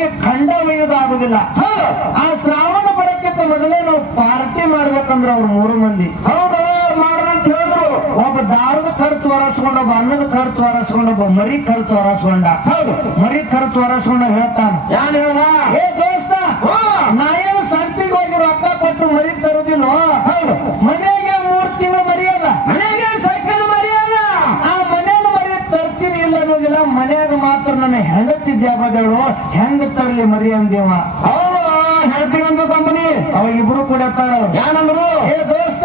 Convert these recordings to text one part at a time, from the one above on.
ಮರಿಗೆ ಖಂಡ ಒಯ್ಯೋದಾಗುದಿಲ್ಲ. ಆ ಶ್ರಾವಣ ಬರಕ್ಕಿಂತ ಮೊದಲೇ ನಾವು ಪಾರ್ಟಿ ಮಾಡ್ಬೇಕಂದ್ರ ಅವ್ರು 3 ಮಂದಿ ಹೌದು ಮಾಡ್ದಂತ ಹೇಳಿದ್ರು. ಒಬ್ಬ ದಾರದ ಖರ್ಚು ಹೊರಸ್ಕೊಂಡ, ಒಬ್ಬ ಅನ್ನದ ಖರ್ಚು ಹೊರಸ್ಕೊಂಡ, ಒಬ್ಬ ಮರಿ ಖರ್ಚು ಹೊರಸ್ಕೊಂಡ. ಹೌದು ಮರಿ ಖರ್ಚು ಹೊರಸ್ಕೊಂಡ ಹೇಳ್ತಾನ, ಯಾನ್ ಹೇಳ ಏ ದೋಸ್ತ, ನಾ ಏನು ಸಂತಿಗೆ ಹೋಗಿ ರೊಕ್ಕ ಕೊಟ್ಟು ಮರಿ ತರುದಿಲ್ಲೋ. ಹೌದು ಮನೆಗೆ 3 ತಿಂಗಳು ಮರಿ ಅದ, ಮನೆಗೆ ಸೈಕಲ್ ಮರ್ಯಾದ ಆ ಮನೆಯಾಗ ಮರಿ ತರ್ತೀನಿ ಇಲ್ಲ ಅನ್ನೋದಿಲ್ಲ. ಮನ್ಯಾಗ ಮಾತ್ರ ನನ್ನ ಹೆಂಡತಿ ಜವಾಬ್ದಾರು, ಹೆಂಗ ತರ್ಲಿ ಮರಿ ಅಂದೇವ. ಹೌದು ಹೇಳ್ತೀನಿ ಒಂದು ಕಂಪನಿ ಅವಾಗ ಇಬ್ರು ಕೂಡ ಏನಂದ್ರು, ಏ ದೋಸ್ತ,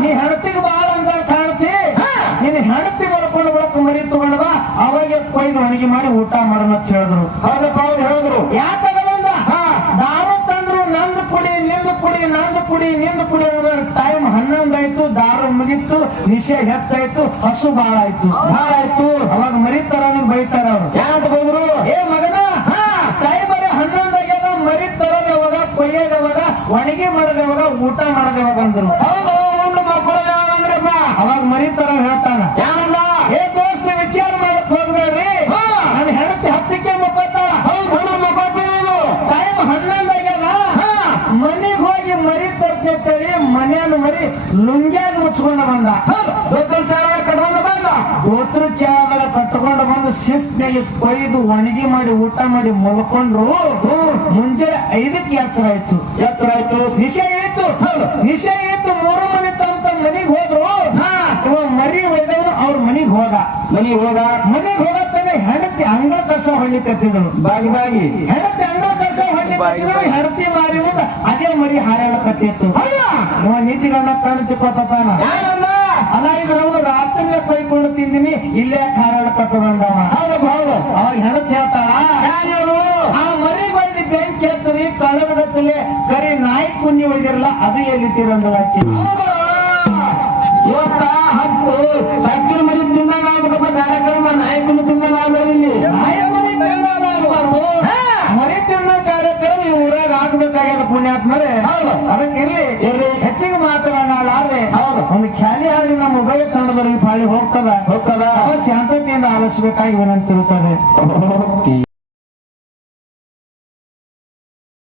ನೀ ಹೆಂಡತಿಗೆ ಬಾಳ ಅಂದ ಕಾಣ್ತಿ, ನೀನ್ ಹೆಂಡತಿ ಬರ್ಕೊಂಡು ಬಳಕ ಮರಿ ತಗೊಂಡ ಬಾ, ಅವಾಗ ಕೊಯ್ದು ಒಣಗಿ ಮಾಡಿ ಊಟ ಮಾಡೋಣ ಅಂತ ಹೇಳಿದ್ರು. ಹೌದಪ್ಪ ಅವ್ರು ಹೇಳಿದ್ರು. ಯಾಕಂದ ದಾರು ತಂದ್ರು, ನಂದು ಕುಡಿ ನಿಂದು ಕುಡಿ, ನಂದು ಕುಡಿ ನಿಂದು ಕುಡಿ ಅನ್ನೋದ್ರ ಟೈಮ್ 11 ಆಯ್ತು, ದಾರು ಮುಗಿತ್ತು, ನಿಶೆ ಹೆಚ್ಚಾಯ್ತು, ಹಸು ಬಾಳ ಆಯ್ತು. ಅವಾಗ ಮರಿ ತರ ನಿಮ್ ಬೈತಾರ ಅವ್ರು. ಯಾಕೆ ಬಂದ್ರು, ಏ ಮಗನ, ಟೈಮ್ ಬರೀ 11 ಆಗ್ಯದ, ಮರಿ ತರೋದ್ ಯಾವಾಗ, ಕೊಯ್ಯೋದ್ ಯಾವಾಗ, ಒಣಗಿ ಮಾಡೋದ್ ಯಾವಾಗ, ಊಟ ಮಾಡೋದ್ ಯಾವಾಗ ಅಂದ್ರು. ಹೌದು ಒಂದು ಮಕ್ಕಳು ಯಾವಂದ್ರಪ್ಪ. ಅವಾಗ ಮರಿ ತರ ಹೇಳ್ತಾನ, ಏನಂದ, ಏ ದೋಸ್ತ ವಿಚಾರ ಮಾಡಕ್ ಹೋಗ್ಬೇಡ್ರಿ, ನನ್ನ ಹೆಂಡತಿ ಹತ್ತಿಕ್ಕೆ ಮುಪ್ಪತ್ತಾಳ. ಹೌದು ಮಕ್ಕಳು ಟೈಮ್ 11 ಆಗ್ಯದ, ಮನಿಗ್ ಹೋಗಿ ಮರಿ ತರ್ತೇಳಿ ಮನೆಯನ್ನ ಮರಿ ಲುಂಗ್ಯಾಗ ಮುಚ್ಕೊಂಡ ಬಂದ. ಕಟ್ಕೊಂಡು ಬಂದ, ದೋತ್ರ ಚಾದಾಗ ಕಟ್ಕೊಂಡು ಬಂದು ಶಿಸ್ತಿನಾಗಿ ಕೊಯ್ದು ಒಣಗಿ ಮಾಡಿ ಊಟ ಮಾಡಿ ಮಲ್ಕೊಂಡ್ರು. ಮುಂಜಾನೆ 5ಕ್ಕೆ ಎತ್ತರ ಆಯ್ತು, ನಿಶೆ ಇತ್ತು. ನಿಶೆ ಇತ್ತು, 3 ಮಂದಿ ತಮ್ಮ ಮನಿಗ್ ಹೋದ್ರು. ಇವ ಮರಿ ಒಯ್ದವನು ಅವ್ರ ಮನಿಗ್ ಹೋದ. ಮನೆಗೆ ಹೋಗತ್ತಾನೆ ಹೆಂಡತಿ ಅಂಗಳ ಕಸ ಹೊಳ್ಳಿಕತ್ತಿದಳು. ಬಾಗಿ ಹೆಂಡತಿ ಅಂಗಳ ಕಸ ಹೊಳ್ಳಿಕತ್ತಿದಳು. ಹೆಂಡತಿ ಮಾರಿ ಮುಂದ ಅದೇ ಮರಿ ಹಾರಾಡಕತ್ತಿತ್ತು. ಇವ ನೀತಿಗಣ್ಣ ಕಣ್ಣು ತಿಕ್ಕೋತಾನ, ಅಲ್ಲ ಇದ್ರ ಅವನು ರಾತ್ರಿಯೇ ಕೈಕೊಂಡು ತಿಂದಿನಿ, ಇಲ್ಲೇ ಹಾರಾಡಕತ್ತದಂದವ. ಅವಾಗ ಹೆಂಡತಿ ಹೇಳ್ತಾಳ, ಆ ಮರಿ ಬೈದಿ ಬೆಂಕಿ ಹತ್ತರಿ ಕಳ್ಳಗತ್ತಲೆ ಕರಿ ನಾಯಿ ಕುഞ്ഞി ಒಯ್ದಿರಲ್ಲ, ಅದು ಎಲ್ಲಿಟ್ಟಿರಂದಳ. ಇವತ್ತ ಹತ್ತು ಸಕ್ಕಿನ ಮರಿ ತಿಂದಾಗ ಆಗ್ಬೇಕಪ್ಪ ಕಾರ್ಯಕ್ರಮ, ನಾಯಕನು ತಿಂದಾಗ ಆಗ್ಬೇಡಿ. ನಾಯಕನಿ ತಿನ್ನಬಾರ್ದು, ಮರಿ ತಿನ್ನ ಕಾರ್ಯಕ್ರಮ ಈ ಊರಾಗ ಆಗ್ಬೇಕಾಗ್ಯದ ಪುಣ್ಯಾತ್ಮರೇ. ಅದಕ್ಕೆ ಇರ್ಲಿ ಹೆಚ್ಚಿಗೆ ಮಾತನಾಡಲಾರ್ದೆ ಒಂದು ಖ್ಯಾಲಿ ಹಾಡಿ ನಮ್ಮ ಮೊಬೈಲ್ ಕನ್ನಡದವರಿಗೆ ಪಾಳಿ ಹೋಗ್ತದ. ಶಾಂತತೆಯಿಂದ ಆಲಿಸಬೇಕಾಗಿ ವಿನಂತಿರುತ್ತದೆ.